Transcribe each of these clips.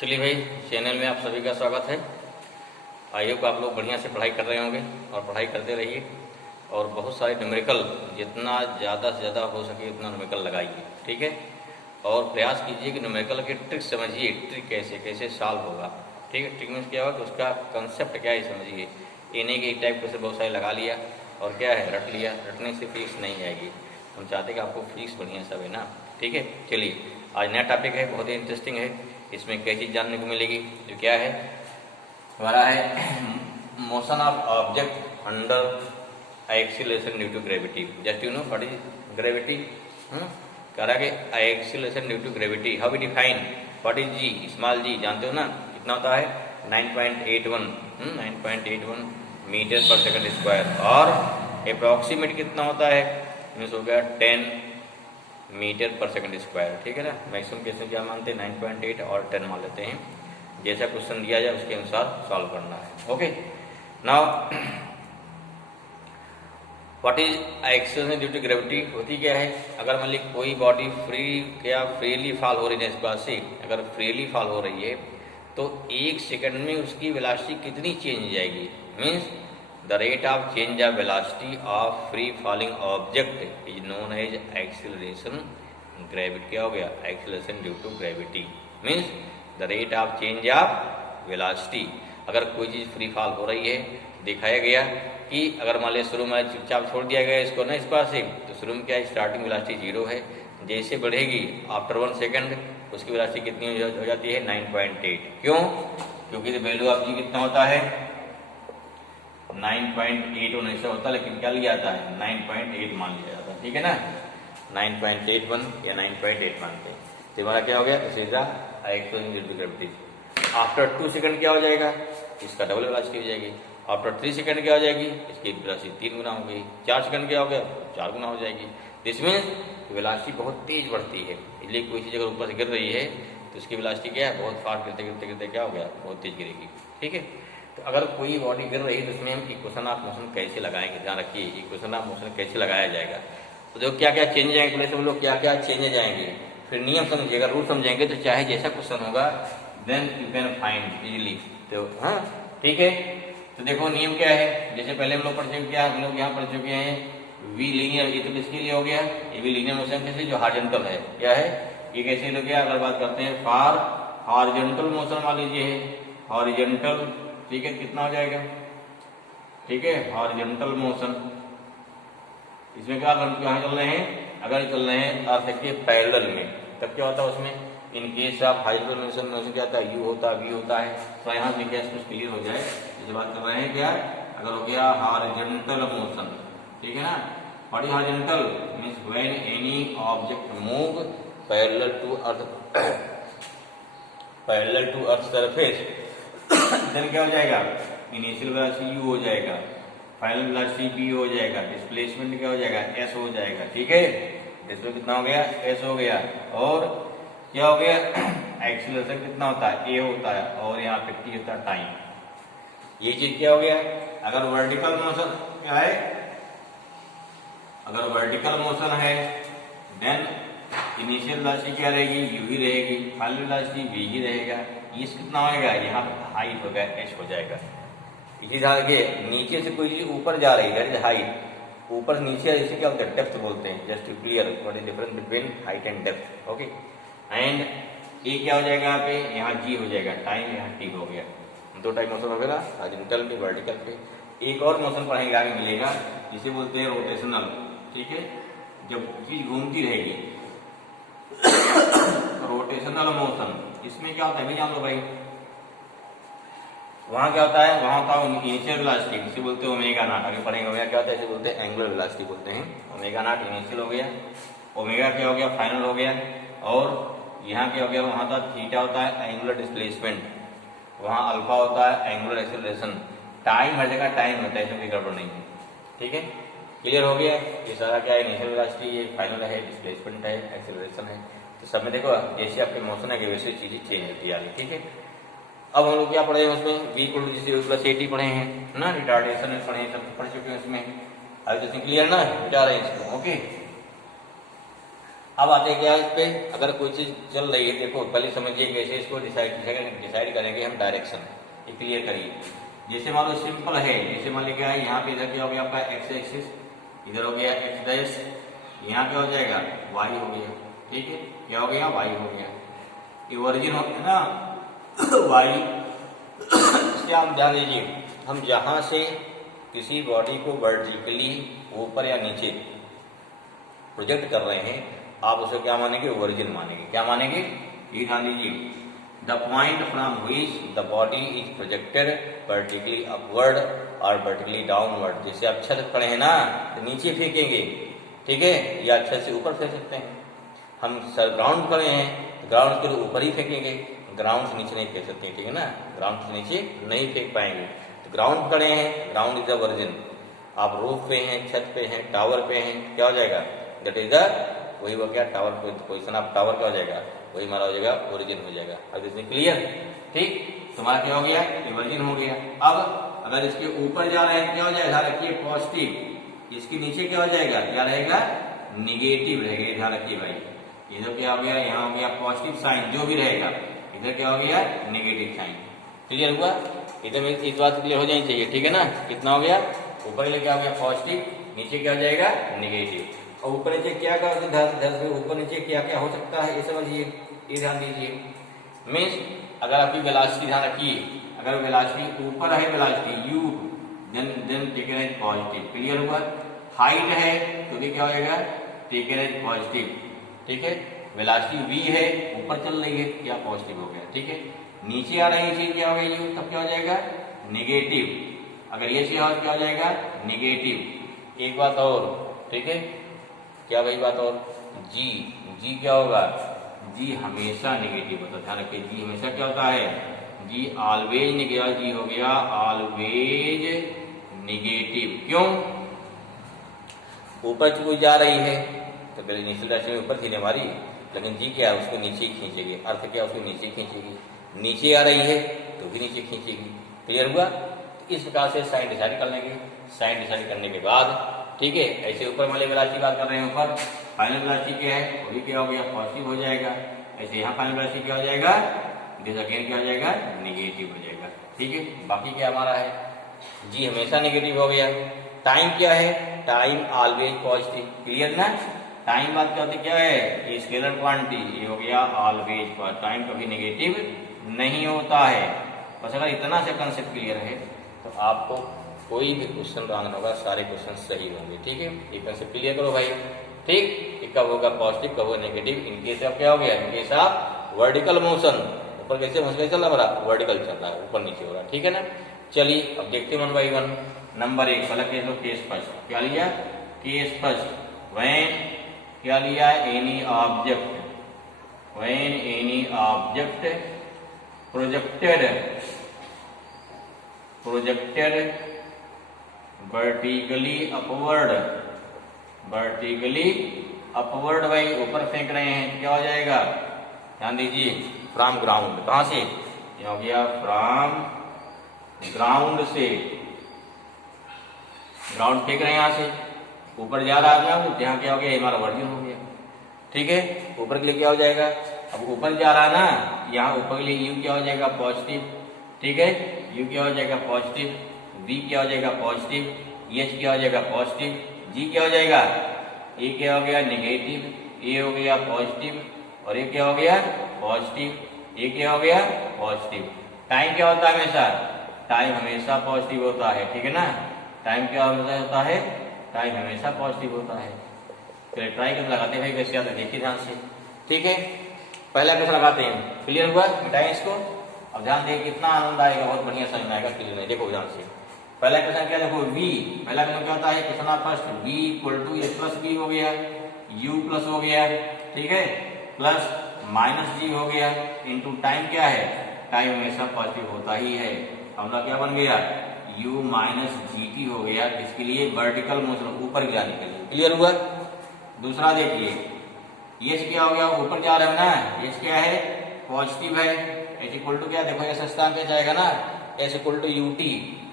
चलिए भाई, चैनल में आप सभी का स्वागत है। आई होप आप लोग बढ़िया से पढ़ाई कर रहे होंगे और पढ़ाई करते रहिए। और बहुत सारे न्यूमेरिकल, जितना ज़्यादा से ज़्यादा हो सके उतना न्यूमेरिकल लगाइए, ठीक है। और प्रयास कीजिए कि न्यूमेरिकल की ट्रिक समझिए, ट्रिक कैसे कैसे सॉल्व होगा, ठीक है। ट्रिक मीन्स क्या होगा कि उसका कंसेप्ट क्या है समझिए। इन्हीं के टाइप से बहुत सारे लगा लिया और क्या है रट लिया, रटने से फीस नहीं आएगी। हम चाहते हैं कि आपको फीस बढ़िया सब है ना, ठीक है। चलिए, आज नया टॉपिक है, बहुत ही इंटरेस्टिंग है। इसमें कई चीज़ जानने को मिलेगी। जो क्या है हमारा है motion of object under acceleration due to gravity. Just you know what is gravity. कह रहा है कि acceleration due to gravity, how we define what is G, small G जानते हो ना कितना होता है 9.81 मीटर पर सेकंड स्क्वायर। और अप्रॉक्सीमेट कितना होता है, मीन्स हो गया 10 मीटर पर सेकंड स्क्वायर, ठीक है ना। मैक्सिमम केस में क्या मानते हैं 9.8 और 10 मान लेते हैं। जैसा क्वेश्चन दिया जाए उसके अनुसार सॉल्व करना है। Okay, now what is acceleration due to gravity. होती क्या है, अगर मान ली कोई बॉडी फ्रीली फॉल हो रही है, इस बात से अगर फ्रीली फॉल हो रही है तो 1 सेकंड में उसकी वेलोसिटी कितनी चेंज जाएगी। Means the rate of change of velocity of free falling object is known as acceleration gravity. क्या हो गया, acceleration due to gravity means the rate of change of velocity. अगर कोई चीज़ फ्री फॉल हो रही है, दिखाया गया कि अगर मान लिया शुरू में चुपचाप छोड़ दिया गया इसको ना इस पास से, तो शुरू में क्या है स्टार्टिंग वेलोसिटी 0 है। जैसे बढ़ेगी आफ्टर 1 सेकंड उसकी वेलोसिटी कितनी हो जाती है 9.8। क्यों, क्योंकि वैल्यू ऑफ जी कितना होता है 9.8 होने से होता है, लेकिन क्या लिया जाता है 9.8 मान लिया जाता है, ठीक है ना। 9.81 या 9.8 मानते हैं। तो हमारा क्या हो गया, सीधा acceleration due to gravity. After 2 second क्या हो जाएगा, इसका डबल वेलोसिटी हो जाएगी। आफ्टर 3 सेकंड क्या हो जाएगी, इसकी वेलोसिटी 3 गुना हो गई। 4 सेकंड क्या हो गया, 4 गुना हो जाएगी। दिस मीन्स वेलोसिटी बहुत तेज बढ़ती है। इसलिए कोई चीज़ अगर ऊपर से गिर रही है तो उसकी वेलोसिटी क्या है बहुत फास्ट गिरते गिरते गिरते क्या हो गया बहुत तेज गिरेगी, ठीक है। तो अगर कोई बॉडी गिर रही है तो उसमें हम इक्वेशन ऑफ मोशन कैसे लगाएंगे, ध्यान रखिए इक्वेशन ऑफ मोशन कैसे लगाया जाएगा। तो देखो क्या क्या चेंज आएंगे, पहले सब लोग क्या क्या चेंजेज आएंगे, फिर नियम समझिएगा, रूल समझेंगे तो चाहे जैसा क्वेश्चन होगा then you can find easily. तो हाँ ठीक है, तो देखो नियम क्या है। जैसे पहले हम लोग पढ़ चुके हैं, हम लोग यहाँ पढ़ चुके हैं वी लीनियर, ये तो किसके लिए हो गया, ये वी लीनियर मोशन कैसे जो हॉरिजॉन्टल है, क्या है ये कैसे हो गया। अगर बात करते हैं फॉर हॉरिजॉन्टल मोशन मान लीजिए हॉरिजॉन्टल, ठीक है कितना हो जाएगा, ठीक है हॉरिजॉन्टल मोशन। इसमें क्या कहाँ चल रहे हैं, अगर चल रहे हैं अर्थ के पैरेलल में तब क्या होता है उसमें, in case of horizontal motion में क्या होता है यू होता है वी होता है। तो यहाँ से क्या कुछ क्लियर हो जाए, इस बात कर रहे हैं क्या, अगर हो गया हॉरिजॉन्टल मोशन, ठीक है ना। What is horizontal means when any object move parallel to earth surface then क्या हो जाएगा, इनिशियल वेलोसिटी u हो जाएगा, फाइनल वेलोसिटी v हो जाएगा, डिस्प्लेसमेंट क्या हो जाएगा s हो जाएगा, ठीक है। इसमें कितना हो गया s हो गया, और क्या हो गया एक्सीलरेशन कितना होता है a होता है, और यहाँ पे t होता है टाइम। ये चीज क्या हो गया, अगर वर्टिकल मोशन क्या है, अगर वर्टिकल मोशन है देन इनिशियल वेलोसिटी क्या रहेगी u ही रहेगी, फाइनल वेलोसिटी v ही रहेगा। ये कितना होगा, यहाँ हाइट हो गया h हो जाएगा। इसी तरह के नीचे से कोई चीज ऊपर जा रही है हाइट, ऊपर से नीचे इसे क्या होता है डेप्थ बोलते हैं। Just to clear what is difference between height and depth, okay. And ये क्या हो जाएगा, यहाँ पे यहाँ g हो जाएगा टाइम, यहाँ t हो गया। दो टाइप मोशन हो गया हॉरिजॉन्टल पे वर्टिकल पे। एक और मोशन पढ़ेंगे आगे मिलेगा जिसे बोलते हैं रोटेशनल, ठीक है। जब चीज घूमती रहेगी रोटेशनल मोशन, इसमें क्या होता है भी जान लो भाई। वहां क्या होता है, वहां होता है इनिशियल वेलोसिटी, इसे बोलते हैं ओमेगा नॉट। आगे पढ़ेंगे ओमेगा क्या होता है, इसे बोलते हैं एंगुलर वेलोसिटी बोलते हैं। ओमेगा नॉट इनिशियल हो गया, ओमेगा क्या हो गया फाइनल हो गया, और यहाँ क्या हो गया वहां था थीटा होता है एंगुलर डिस्प्लेसमेंट, वहां अल्फा होता है एंगुलर एक्सेलरेशन। टाइम हर जगह टाइम होता है, इसमें कोई गड़बड़ नहीं है, ठीक है। क्लियर हो गया, ये सारा क्या है इनिशियल वेलोसिटी, ये फाइनल है, डिस्प्लेसमेंट है, एक्सेलरेशन है। तो सब में देखो जैसे आपके मोशन है वैसे चीजें चेंज होती है, ठीक है। अब हम लोग क्या पढ़े हैं उसमें v = +80 पढ़े हैं ना, रिटार्डेशन में पढ़े हैं, सब पढ़ चुके हैं उसमें। अभी जैसे क्लियर ना मिटा रहे हैं इसको, ओके। अब आते हैं क्या इस पे, अगर कोई चीज चल रही है, देखो पहले समझिए कैसे इसको डिसाइड करेंगे हम डायरेक्शन, ये क्लियर करिए। जैसे मान लो सिंपल है, जैसे मान लीजिए क्या है, यहाँ पे इधर क्या हो गया आपका एक्स एक्सिस, इधर हो गया एक्स डैश, यहाँ क्या हो जाएगा वाई हो गया, ठीक है, क्या हो गया वाई हो गया, ये ओरिजिन हो गया ना वाई। इसके आप ध्यान दीजिए, हम जहां से किसी बॉडी को वर्टिकली ऊपर या नीचे प्रोजेक्ट कर रहे हैं, आप उसे क्या मानेंगे, ओरिजिन मानेंगे, क्या मानेंगे, ये ध्यान दीजिए। The point from which the body is projected vertically upward और वर्टिकली डाउनवर्ड। जैसे आप छत खड़े हैं ना, तो नीचे फेंकेंगे, ठीक है, या छत से ऊपर फेंक सकते हैं। हम ग्राउंड खड़े हैं, ग्राउंड के ऊपर ही फेंकेंगे, ग्राउंड से नीचे नहीं फेंक सकते, ठीक है ना, ग्राउंड से नीचे नहीं फेंक पाएंगे। तो ग्राउंड खड़े हैं, ग्राउंड इज द ओरिजिन। आप रूफ पे हैं, छत पे हैं, टावर पे हैं, क्या हो जाएगा, दैट इज द, वही हो गया टावर पोजिशन ऑफ टावर, क्या हो जाएगा, वही हमारा हो जाएगा ओरिजिन हो जाएगा। अब इसमें क्लियर, ठीक, तुम्हारा क्या हो गया, ओरिजिन हो गया। अब अगर इसके ऊपर जा रहे हैं क्या हो जाएगा, ध्यान रखिए पॉजिटिव, इसके नीचे क्या हो जाएगा, क्या रहेगा, निगेटिव रहेगा, ध्यान रखिए भाई। इधर क्या हो गया, यहाँ हो गया पॉजिटिव साइन, जो भी रहेगा, इधर क्या हो गया निगेटिव साइन। क्लियर हुआ, इधर में इस बात क्लियर हो जानी चाहिए, ठीक है ना। कितना हो गया, ऊपर ले क्या हो गया पॉजिटिव, नीचे क्या हो जाएगा निगेटिव। और ऊपर नीचे क्या क्या ऊपर नीचे क्या क्या हो सकता है, ये समझिए, ये ध्यान दीजिए। मीन्स अगर आपकी वेलोसिटी, ध्यान रखिए, अगर वेलोसिटी ऊपर है, velocity u, then taken as positive. Clear हुआ, हाइट है तो भी क्या हो जाएगा, टेकन एज पॉजिटिव, ठीक है। वेलोसिटी v है, ऊपर चल रही है, क्या पॉजिटिव हो गया, ठीक है। नीचे आ रही चीज क्या हो गई u, तब क्या हो जाएगा निगेटिव। अगर ये क्या हो जाएगा निगेटिव। एक बात और, ठीक है, क्या भाई बात और, जी क्या होगा, जी हमेशा निगेटिव होता है, ध्यान रखिए, जी हमेशा क्या होता है, जी ऑलवेज निगेटिव, जी हो गया ऑलवेज निगेटिव। क्यों, ऊपर कोई जा रही है तो पहले इनिशियल राशि में ऊपर थी ना हमारी, लेकिन जी क्या है, उसको नीचे ही खींचेगी, अर्थ क्या उसको नीचे खींचेगी, नीचे आ रही है तो भी नीचे खींचेगी। क्लियर हुआ, तो इस प्रकार से साइन डिसाइड कर लेंगे। साइन डिसाइड करने के बाद, ठीक है, ऐसे ऊपर वाले वेलोसिटी की बात कर रहे हैं, ऊपर फाइनल वेलोसिटी क्या है, वो भी क्या हो गया पॉजिटिव हो जाएगा। ऐसे यहाँ फाइनल वेलोसिटी क्या हो जाएगा, दिस अगेन क्या हो जाएगा निगेटिव हो जाएगा, ठीक है। बाकी क्या हमारा है, जी हमेशा निगेटिव हो गया। टाइम क्या है, टाइम ऑलवेज पॉजिटिव। क्लियर ना, टाइम बात क्या होती क्या है, स्केलर क्वांटिटी, ये हो गया ऑलवेज, टाइम कभी निगेटिव नहीं होता है। बस अगर इतना से कंसेप्ट क्लियर है तो आपको कोई भी क्वेश्चन रॉन्ग होगा, सारे क्वेश्चन सही होंगे, ठीक है। ये कंसेप्ट क्लियर करो भाई, ठीक। कब होगा पॉजिटिव, कब होगा नेगेटिव, इनकेस अब क्या हो गया, इनकेस आप वर्टिकल मोशन, ऊपर कैसे चल रहा है, वर्टिकल चल रहा है, ऊपर नीचे हो रहा है, ठीक है ना। चलिए अब देखते हैं 1 बाई 1। नंबर 1 पहला केस लो, केस फर्स्ट, क्या लिया, केस फर्स्ट, व्हेन क्या लिया, any object, when any object projected vertically upward भाई ऊपर फेंक रहे हैं, क्या हो जाएगा, ध्यान दीजिए, फ्रॉम ग्राउंड, कहां से, ये हो गया फ्रॉम ग्राउंड से, ग्राउंड फेंक रहे हैं यहां से, ऊपर जा रहा है ना, यहाँ क्या हो गया, हमारा वर्जिन हो गया, ठीक है। ऊपर के लिए क्या हो जाएगा, अब ऊपर जा रहा है ना, यहाँ ऊपर के लिए u क्या हो जाएगा पॉजिटिव, ठीक है, u क्या हो जाएगा पॉजिटिव, v क्या हो जाएगा पॉजिटिव, h क्या हो जाएगा पॉजिटिव, g क्या हो जाएगा, a क्या हो गया निगेटिव, a हो गया पॉजिटिव, और a क्या हो गया पॉजिटिव, a क्या हो गया पॉजिटिव। टाइम क्या होता है हमेशा, टाइम हमेशा पॉजिटिव होता है, ठीक है ना, टाइम क्या होता है, टाइम हमेशा पॉजिटिव होता है। फिर ट्राई करके लगाते हैं भाई, वैसे आता देखिए ध्यान से, ठीक है। पहला क्वेश्चन लगाते हैं, क्लियर हुआ, मिटाएं इसको। अब ध्यान देखिए कितना आनंद आएगा, बहुत बढ़िया समझ में आएगा, क्लियर नहीं, देखो ध्यान से। पहला क्वेश्चन क्या, देखो v, पहला क्वेश्चन क्या होता है, question first, v equal to a plus b हो गया, u प्लस हो गया, ठीक है, प्लस माइनस g हो गया, इंटू टाइम क्या है, टाइम हमेशा पॉजिटिव होता ही है। हमारा क्या बन गया, u माइनस gt हो गया, किसके लिए, वर्टिकल मोशन, ऊपर जाने के लिए। क्लियर हुआ। दूसरा देखिए, एच क्या हो गया, ऊपर जा रहे हो ना, एच क्या है पॉजिटिव है, एच इक्वल टू क्या, देखो ऐसा स्थान पे जाएगा ना, h equal to u t,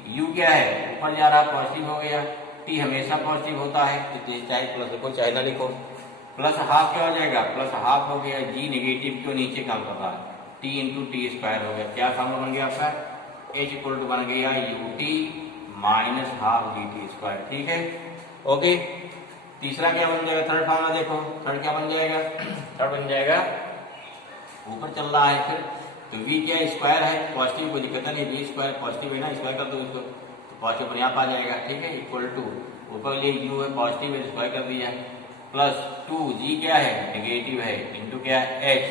u क्या है ऊपर जा रहा है, पॉजिटिव हो गया, टी हमेशा पॉजिटिव होता है, चाहे प्लस लिखो चाहे ना लिखो, प्लस हाफ क्या हो जाएगा, प्लस हाफ हो गया, जी नेगेटिव क्यों नीचे काम कर रहा है, टी इंटू टी स्क्वायर हो गया, क्या फॉर्मूला बन गया आपका, एच इक्वल टू बन गया U T minus half G T square, ठीक है। ओके, तीसरा क्या बन जाएगा, थर्ड फॉर्मूला देखो, थर्ड क्या बन जाएगा, थर्ड बन जाएगा, ऊपर चल रहा है फिर तो v क्या स्क्वायर है, पॉजिटिव, कोई दिक्कत नहीं, v स्क्वायर पॉजिटिव है ना, स्क्वायर कर दो इसको तो पॉजिटिव पर यहाँ पर आ जाएगा, ठीक है, इक्वल टू ऊपर लिए u है पॉजिटिव है स्क्वायर कर दिया, प्लस 2g क्या है नेगेटिव है, इंटू क्या है h,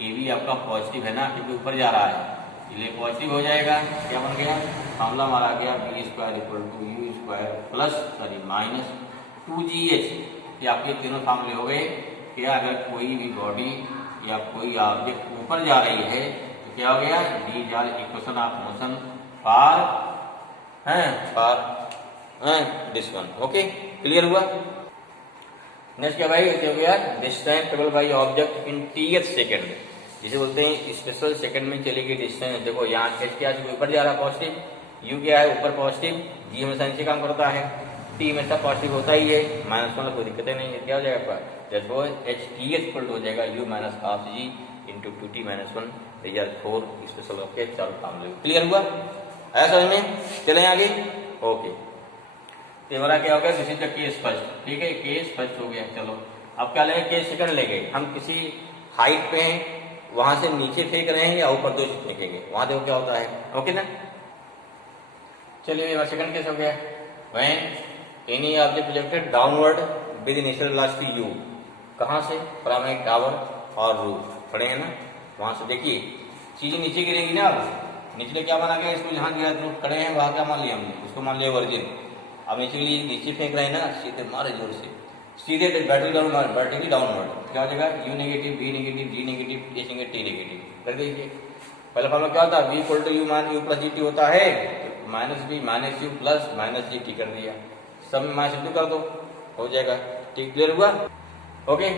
ये भी आपका पॉजिटिव है ना क्योंकि ऊपर जा रहा है, इसलिए पॉजिटिव हो जाएगा, क्या बन गया फॉर्मूला हमारा आ गया v square equal to u square plus sorry minus 2gh, ये आपके तीनों फॉर्मूले हो गए। क्या अगर कोई भी बॉडी या कोई ऑब्जेक्ट ऊपर जा रही है तो क्या हो गया, these are equation of motion for this one, okay clear हुआ। नेक्स्ट क्या भाई, हो गया distance travel by object in tth second, जिसे बोलते हैं स्पेशल सेकंड में चलेगी डिस्टेंस। देखो यहाँ एच क्या ऊपर जा रहा है पॉजिटिव, यू क्या है ऊपर पॉजिटिव, जी हमेशा नीचे काम करता है, टी हमेशा पॉजिटिव होता ही है, माइनस वन कोई दिक्कत नहीं है, क्या हो जाएगा आपका जैसे एच टी एच इक्वल हो जाएगा u minus half g into two T minus one, result 4 special of के चारों फॉर्मूले क्लियर हुआ, आया समझ में। चलें आगे, ओके तो हमारा क्या हो गया, this is the case first, ठीक है, केस फर्स्ट हो गया। चलो अब क्या लेंगे, केस सेकंड ले गए, हम किसी हाइट पे हैं, वहां से नीचे फेंक रहे हैं या ऊपर 2 फीट फेंकेंगे, वहां देखो क्या होता है, ओके ना। चलिए सेकंड केस हो गया, when any object projected downward with initial velocity u, कहां से, फ्रॉम ए टावर और रूफ खड़े हैं ना, वहां से देखिए चीजें नीचे गिरेगी ना, अब निचले क्या बना गया, इसको जहां गिरा खड़े हैं वहां क्या मान लिया हमने, उसको मान लिया वर्जिन, अब नीचे फेंक रहे हैं ना, सीधे मारे जोर से, सीधे वर्टिकली डाउनवर्ड, क्या हो जाएगा, u negative, b negative, g negative, h negative, t negative कर दीजिए। पहले फॉर्मूला क्या होता है, v इक्वल टू यू मान यू प्लस जी टी होता है, minus b minus u plus minus g t कर दिया, सब में माइनस कर दो हो जाएगा, ठीक क्लियर हुआ। ओके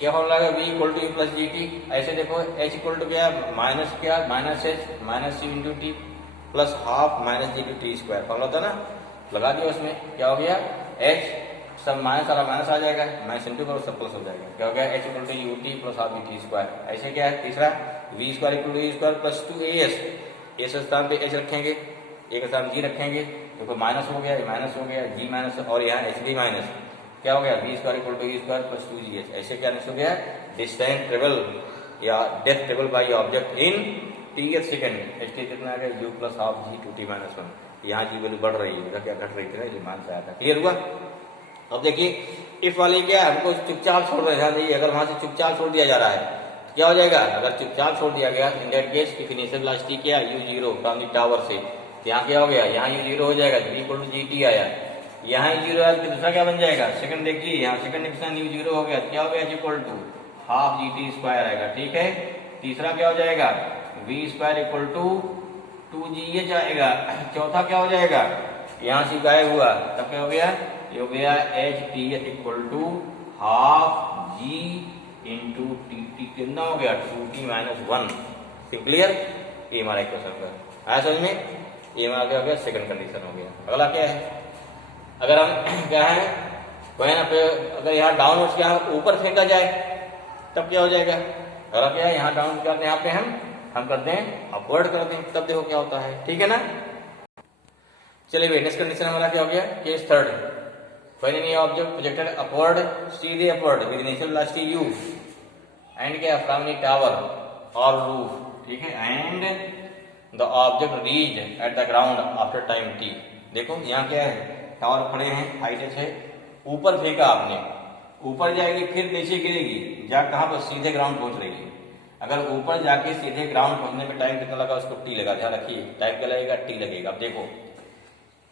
क्या फॉर्मूला है, v equal to u plus g t, ऐसे देखो h इक्वल टू क्या minus h minus u into T plus half minus g two t square, formula था ना, लगा दिया उसमें, क्या हो गया h सब माइनस वाला माइनस आ जाएगा, माइनस इंटू करो सब प्लस हो जाएगा, क्या हो गया h equal to u t plus half t square. ऐसे क्या है तीसरा, v square equal to u square plus 2as, s स्थान पे h रखेंगे, एक स्थान g रखेंगे, देखो माइनस हो गया, माइनस हो गया, g माइनस और यहाँ h भी माइनस, क्या हो गया v square equal to u square plus 2gh। ऐसे क्या हो गया, डिस्टेंस ट्रेवल या depth travel by object in tth second, h कितना आ गया u plus half g two T minus one, यहाँ की वैल्यू बढ़ रही है, क्या घट रही थी ना, मान से आया था, क्लियर हुआ। अब देखिए इफ वाली क्या हमको चुपचाप छोड़ रहे हैं, अगर वहां से चुपचाप छोड़ दिया जा रहा है तो क्या हो जाएगा, अगर चुपचाप छोड़ दिया गया in that case if initial velocity क्या u0 फ्रॉम द टावर से, यहाँ क्या हो गया, यहाँ u0 हो जाएगा, v इक्वल टू gt आया, यहाँ u0 आया तो दूसरा क्या बन जाएगा, सेकंड देखिए यहाँ सेकंड इक्वेशन u0 हो गया, क्या हो गया h equal to half gt square आएगा, ठीक है। तीसरा क्या हो जाएगा, v square equal to 2gh आएगा, चौथा क्या हो जाएगा, यहाँ से गायब हुआ तब क्या हो गया, ये हो गया h t h equal to half g into t t, कितना हो गया 2t माइनस 1, क्लियर। ये हमारा इक्वेशन का आया समझ में, ये हमारा क्या हो गया, सेकंड कंडीशन हो गया। अगला क्या है, अगर हम क्या है यहाँ पे अगर यहाँ डाउनवर्ड क्या ऊपर फेंका जाए तब क्या हो जाएगा, अगला क्या है यहाँ डाउन करते हैं, यहाँ पे हम करते हैं अपवर्ड करते हैं, तब देखो क्या होता है, ठीक है ना। चलिए नेक्स्ट कंडीशन हमारा क्या हो गया, case third, when any object projected upward सीधे upward with initial velocity u and क्या फ्रॉम द टावर और रूफ, ठीक है, and the object reached at the ground after time t। देखो यहाँ क्या है, टावर खड़े हैं, हाइट है, ऊपर फेंका आपने, ऊपर जाएगी फिर नीचे गिरेगी, जा कहाँ पर सीधे ग्राउंड पहुंच रही है। अगर ऊपर जाके सीधे ग्राउंड पहुंचने में टाइम कितना लगा, उसको t लगा, ध्यान रखिए टाइम क्या लगेगा, t लगेगा। अब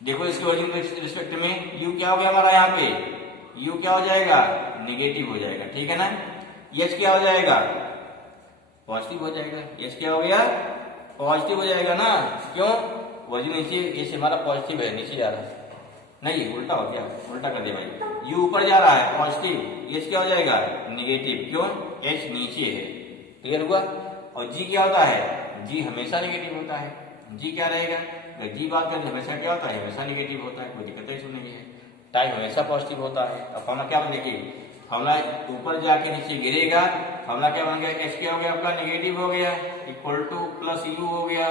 देखो इसके ओरिजिन के रिस्पेक्ट में u क्या हो गया हमारा, यहाँ पे u क्या हो जाएगा, नेगेटिव हो जाएगा, ठीक है ना। h क्या हो जाएगा, पॉजिटिव हो जाएगा, h क्या हो गया, पॉजिटिव हो जाएगा ना, क्यों, ओरिजिन नीचे, h हमारा पॉजिटिव है, नीचे जा रहा है, नहीं उल्टा हो गया, उल्टा कर दिया भाई, u ऊपर जा रहा है पॉजिटिव, h क्या हो जाएगा नेगेटिव, क्यों, h नीचे है, क्लियर हुआ। और g क्या होता है, g हमेशा नेगेटिव होता है, g क्या रहेगा, अगर जी बात करें हमेशा क्या होता है, हमेशा नेगेटिव होता है, कोई दिक्कत इसमें नहीं है, टाइम हमेशा पॉजिटिव होता है। अब हमारा क्या देखिए फॉर्मूला ऊपर जाके नीचे गिरेगा, फॉर्मूला क्या बन गया, एच क्या हो गया आपका नेगेटिव हो गया, इक्वल टू प्लस यू हो गया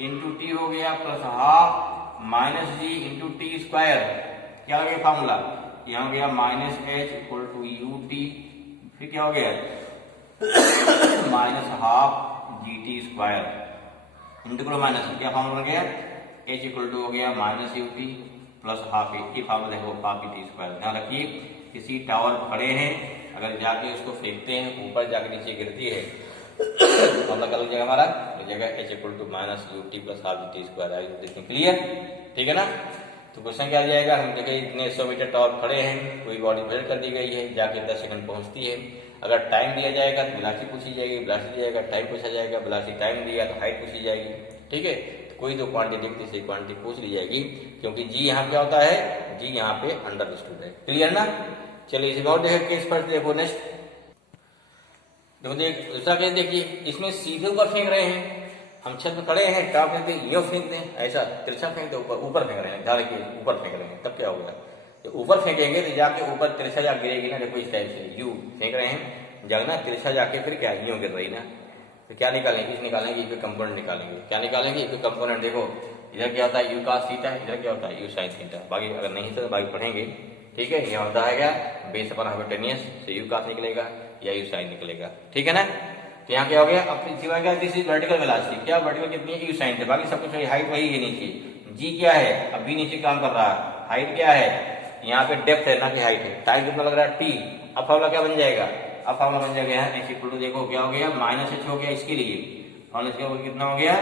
इंटू टी हो गया प्लस हाफ माइनस जी इंटू टी स्क्वायर। क्या हो गया फॉर्मूला, यहाँ हो गया minus H equal to u t, फिर क्या हो गया minus half G T square into minus क्या फॉर्मूला बन गया, एच इक्वल टू हो गया minus u t plus half a formula देखो हाफ टी स्क्वायर। ध्यान रखिए किसी टावर खड़े हैं, अगर जाके उसको फेंकते हैं ऊपर जाके नीचे गिरती है फॉर्मूला क्या लग जाएगा हमारा, लग जाएगा h equal to minus u t plus half t square. देखिए क्लियर, ठीक है ना। तो क्वेश्चन क्या आ जाएगा, हम देखें इतने 100 मीटर टावर खड़े हैं, कोई बॉडी मेजर कर दी गई है, जाके 10 सेकंड पहुंचती है। अगर टाइम दिया जाएगा तो वेलोसिटी पूछी जाएगी, वेलोसिटी दिया जाएगा टाइम पूछा जाएगा, वेलोसिटी टाइम दिया तो हाइट पूछी जाएगी, ठीक है। तो कोई दो क्वांटिटी तीसरी क्वांटिटी पूछ ली जाएगी, क्योंकि जी यहाँ क्या होता है, जी यहाँ पे अंडरस्टूड है। क्लियर ना। चलिए इसे और देखें केस पर, देखो नेक्स्ट देखो दूसरा केस देखिए, इसमें सीधे ऊपर फेंक रहे हैं, हम छत में खड़े हैं, क्या कहते हैं यूं फेंकते हैं, ऐसा तिरछा फेंकते ऊपर फेंक रहे हैं, ध्यान रखिए ऊपर फेंक रहे हैं, तब क्या होगा, तो ऊपर फेंकेंगे तो जाके ऊपर तिरछा जा गिरेगी ना, देखो इस टाइप से यू फेंक रहे हैं, जाना तिरछा जाके फिर क्या यूं गिर रही ना, तो क्या निकालेंगे, इस निकालेंगे, इक्वल कंपोनेंट निकालेंगे, क्या निकालेंगे इक्वल कंपोनेंट। देखो इधर क्या होता है यू cos थीटा, इधर क्या होता है यू sin थीटा, बाकी अगर नहीं तो बाकी पढ़ेंगे, ठीक है। यहाँ होता है क्या बेस अपन हाइपोटेनियस से यू cos निकलेगा या यू sin निकलेगा, ठीक है ना। तो यहाँ क्या हो गया, अब क्या दिस इज वर्टिकल वेलोसिटी, क्या वर्टिकल कितनी है यू sin थे, बाकी सब कुछ हाइट वही है नीचे, जी क्या है अभी नीचे काम कर रहा है, हाइट क्या है यहाँ पे डेप्थ है ना कि हाइट है, टाइम कितना लग रहा है टी। अब फॉर्मूला क्या बन जाएगा, अब फॉर्मूला बन जाएगा एच इक्वल टू, देखो क्या हो गया माइनस एच हो गया इसके लिए, फॉर्मूला कितना हो गया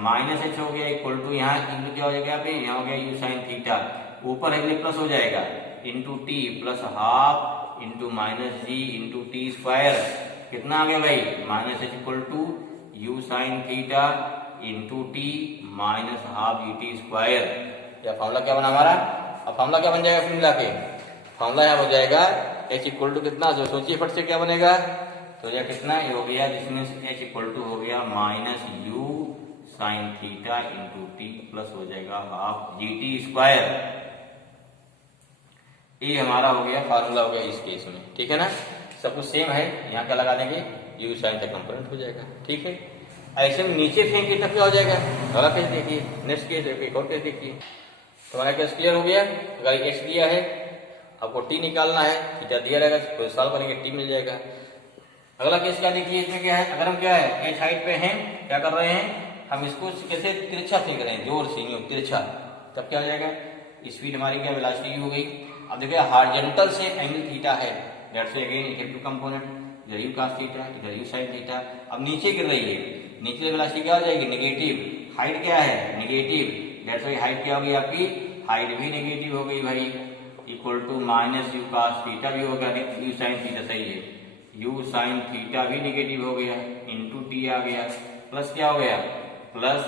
माइनस एच हो गया इक्वल टू यहाँ इंटू क्या हो जाएगा यहाँ हो गया यू sin थीटा, ऊपर है प्लस हो जाएगा into T plus half into minus जी इंटू टी स्क्वायर, कितना आ गया भाई minus H equal to u sin theta into T minus half G T square. या फॉर्मूला क्या बना हमारा, अब फॉर्मूला क्या बन जाएगा फिर मिला के, फॉर्मूला यहाँ हो जाएगा एच इक्वल टू कितना, जो सोचिए फट से क्या बनेगा, तो यह कितना ये हो गया, जिसमें एच इक्वल टू हो गया minus you sin theta into T plus हो जाएगा हाफ जी टी स्क्वायर। ये हमारा हो गया फार्मूला हो गया इस केस में, ठीक है ना। सब कुछ सेम है, यहाँ क्या लगा देंगे यू sin का कंपोनेंट हो जाएगा, ठीक है। ऐसे में नीचे फेंके तब क्या हो जाएगा, अगला केस देखिए, नेक्स्ट केस एक और केस देखिए। तो हमारा केस क्लियर हो गया, अगर एक्स दिया है आपको टी निकालना है, थीटा दिया रहेगा, कोई सॉल्व करेंगे टी मिल जाएगा। अगला केस क्या देखिए, इसमें क्या है, अगर हम क्या है एच हाइट पे हैं, क्या कर रहे हैं हम इसको कैसे तिरछा फेंक रहे हैं, जोर से यूं तिरछा, तब क्या हो जाएगा स्पीड हमारी क्या वेलोसिटी हो गई। अब देखिए हॉरिजॉन्टल से एंगल थीटा है, that's why again effective component, इधर यू cos थीटा इधर यू sin थीटा। अब नीचे गिर रही है, नीचे वेलोसिटी क्या हो जाएगी नेगेटिव, हाइट क्या है नेगेटिव, दैट्स व्हाई हाइट क्या हो गई आपकी, हाइट भी नेगेटिव हो गई भाई, equal to minus u cos theta भी होगा, यू sin थीटा सही है, यू sin थीटा भी नेगेटिव हो गया इंटू टी आ गया, प्लस क्या हो गया प्लस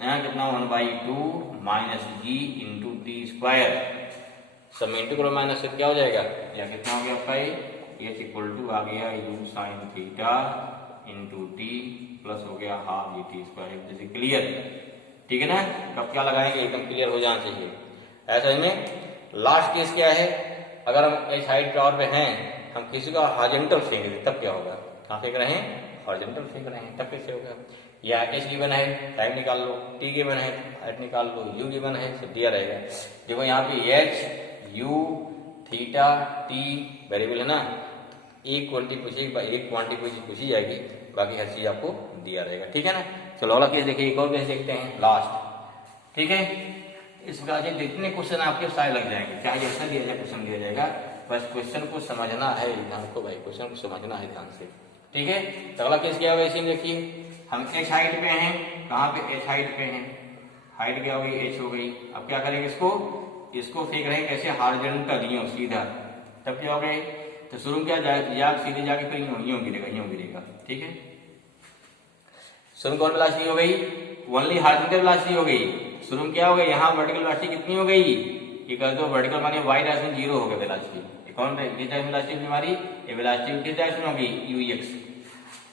यहाँ कितना 1/2 माइनस जी इंटू टी स्क्वायर, सब इंटू करो माइनस से क्या हो जाएगा, या कितना हो गया आपका एच इक्वल टू आ गया you sin theta into T plus हो गया हाफ जी टी स्क्वायर। जैसे क्लियर, ठीक है ना। कब क्या लगाएंगे एकदम क्लियर हो जाना चाहिए। ऐसा में लास्ट केस क्या है, अगर हम इस हाइट टावर पे हैं, हम किसी का हॉरिजॉन्टल फेंक दें तब क्या होगा, कहाँ फेंक रहे हैं हॉरिजॉन्टल फेंक रहे हैं, तब कैसे होगा। या एच गिवन है टाइम निकाल लो, टी गिवन है हाइट निकाल लो, यू गिवन है सब दिया रहेगा। देखो यहाँ पे H U theta T variable है ना, एक क्वांटिटी पूछी जाएगी, बाकी हर चीज आपको दिया रहेगा, ठीक है ना। चलो अगला केस देखिए, एक और केस देखते हैं लास्ट, ठीक है। इस प्रकार से जितने क्वेश्चन आपके सारे लग जाएंगे, चाहे जैसा दिया जाए क्वेश्चन दिया जाएगा, बस क्वेश्चन को समझना है ध्यान को भाई, क्वेश्चन को समझना है ध्यान से, ठीक है। तो अगला केस क्या होगा इसी में देखिए, हम एच हाइट पे हैं, कहाँ पे एच हाइट पे हैं, हाइट क्या हो गई एच हो गई। अब क्या करेंगे इसको फेंक रहे हैं कैसे हॉरिजॉन्टल यूं सीधा, तब क्या हो गए, तो शुरू क्या जाए सीधे जाके फिर यूं गिरेगा, ठीक है। शुरू कौन वेलोसिटी हो गई, ओनली हॉरिजॉन्टल वेलोसिटी हो गई। शुरू क्या हो गई, यहाँ वर्टिकल वेलोसिटी कितनी हो गई, ये कर दो वर्टिकल माने वाई डायरेक्शन 0 हो गया वेलोसिटी, कौन वेलोसिटी हमारी ये वेलोसिटी किस डायरेक्शन होगी यू एक्स,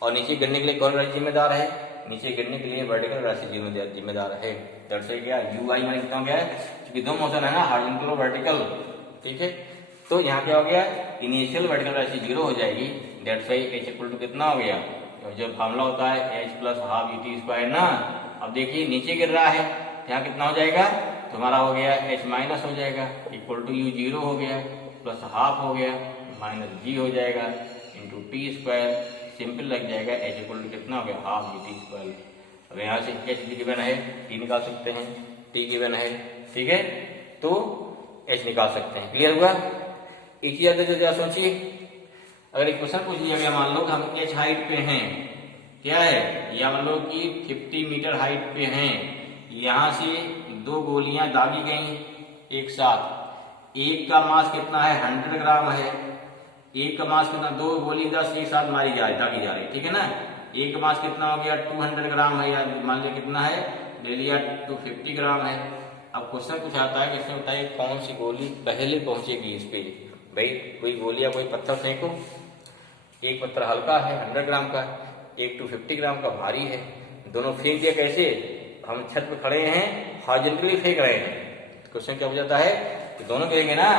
और नीचे गिरने के लिए कौन जिम्मेदार है, नीचे गिरने के लिए वर्टिकल वेलोसिटी जिम्मेदार है। दरअसल क्या यू आई माने कितना हो गया है, क्योंकि दो मोशन है ना हॉरिजॉन्टल और वर्टिकल, ठीक है। तो यहाँ क्या हो गया, इनिशियल वर्टिकल वेलोसिटी 0 हो जाएगी, that's why h equal to कितना हो गया, जो फॉर्मूला होता है h plus half ET square ना। अब देखिए नीचे गिर रहा है, यहाँ कितना हो जाएगा, तुम्हारा हो गया h माइनस हो जाएगा, इक्वल टू u 0 हो गया, प्लस हाफ हो गया, माइनस g हो जाएगा, इंटू टी स्क्वायर, सिंपल लग जाएगा, h इक्वल टू कितना हो गया, हाफ ET स्क्वायर। अब यहाँ से h गिवन है, t निकाल सकते हैं, t गिवन है, ठीक है, तो h निकाल सकते हैं। क्लियर हुआ? एक चीज जरा सोचिए, अगर एक क्वेश्चन पूछ लिया गया, मान लो कि हम h हाइट पे हैं, क्या है, या मान लो कि 50 मीटर हाइट पे हैं, यहाँ से 2 गोलियां दागी गई एक साथ, एक का मास कितना है, 100 ग्राम है, एक का मास कितना, 2 गोली 10 एक साथ मारी जा रही, दागी जा रही, ठीक है ना, एक का मास कितना हो गया, 200 ग्राम है, या मान लिया कितना है, ले लिया 250 ग्राम है। अब क्वेश्चन कुछ आता है कि इसमें बताइए कौन सी गोली पहले पहुंचेगी इस पे। भाई कोई गोली या कोई पत्थर फेंको, एक पत्थर हल्का है 100 ग्राम का, एक 250 ग्राम का भारी है, दोनों फेंक दिया, कैसे, हम छत पे खड़े हैं, हॉरिजॉन्टली फेंक रहे हैं, क्वेश्चन क्या हो जाता है कि दोनों गिरेंगे ना,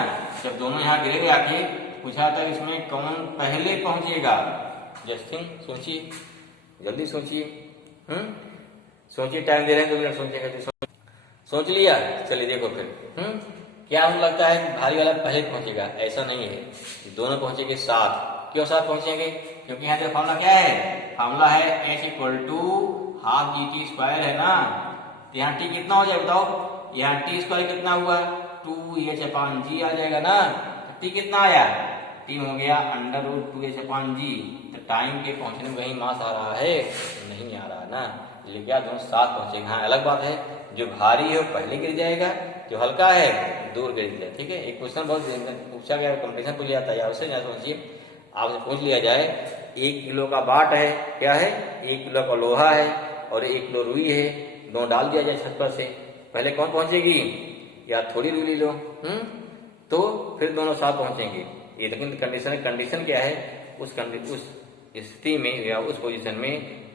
जब दोनों यहाँ गिरेंगे आके, पूछा था इसमें कौन पहले पहुंचेगा। जस्ट थिंक, सोचिए, जल्दी सोचिए, सोचिए, टाइम दे रहे हैं 2 मिनट सोचिएगा, सोच लिया, चलिए देखो फिर, क्या हमको लगता है भारी वाला पहले पहुंचेगा, ऐसा नहीं है, दोनों पहुंचेंगे साथ। क्यों साथ पहुंचेंगे, क्योंकि यहाँ पे फॉर्मूला क्या है, फॉर्मूला है h equal to half GT square है ना, तो यहाँ t कितना हो जाए बताओ, यहाँ t स्क्वायर कितना हुआ, 2h/g आ जाएगा ना, तो t कितना आया, t हो गया √2h/g, तो टाइम के पहुंचने में वही मास आ रहा है, नहीं आ रहा ना, इसलिए क्या दोनों साथ पहुंचेंगे। हाँ अलग बात है, जो भारी है वो पहले गिर जाएगा, जो हल्का है दूर गिर जाए, ठीक है। एक क्वेश्चन बहुत पूछा गया, कंपटीशन पूछ लिया था, या उससे ना समझिए, आपसे पूछ लिया जाए 1 किलो का बाट है, क्या है, 1 किलो का लोहा है और 1 किलो रुई है, दोनों डाल दिया जाए छत पर से, पहले कौन पहुंचेगी, या थोड़ी रुई लो, तो फिर दोनों साथ पहुंचेंगे। ये लेकिन कंडीशन क्या है, उस स्थिति में या उस पोजीशन में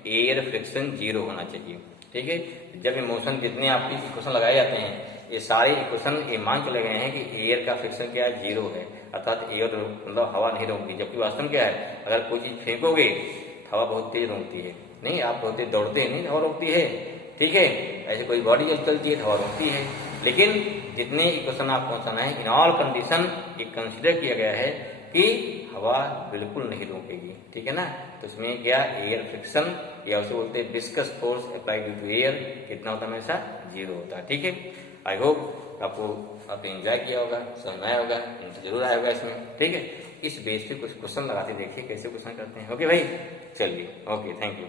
एयर फ्रिक्शन 0 होना चाहिए, ठीक है। जब इमोशन जितने आपके इक्वेशन लगाए जाते हैं, ये सारे इक्वेशन ये मान चले गए हैं कि एयर का फ्रिक्शन क्या है, 0 है, अर्थात एयर मतलब हवा नहीं रोकती, जबकि वास्तव में क्या है, अगर कोई चीज फेंकोगे हवा बहुत तेज रोकती है, नहीं आप बहुत तेज दौड़ते हैं, नहीं हवा रोकती है, ठीक है, ऐसे कोई बॉडी जब चलती है हवा रोकती है, लेकिन जितने इक्वेशन आपको पहुंचाना है, इन ऑल कंडीशन ये कंसिडर किया गया है कि हवा बिल्कुल नहीं रोकेगी, ठीक है ना। तो उसमें क्या, एयर फ्रिक्शन या उसे बोलते हैं viscous force applied due to air, कितना होता है, हमेशा 0 होता है, ठीक है। आई होप आपने एंजॉय किया होगा, समझ में आया होगा, जरूर आया होगा इसमें, ठीक है। इस बेस पे कुछ क्वेश्चन लगाते देखिए कैसे क्वेश्चन करते हैं, ओके भाई, चलिए, ओके, थैंक यू।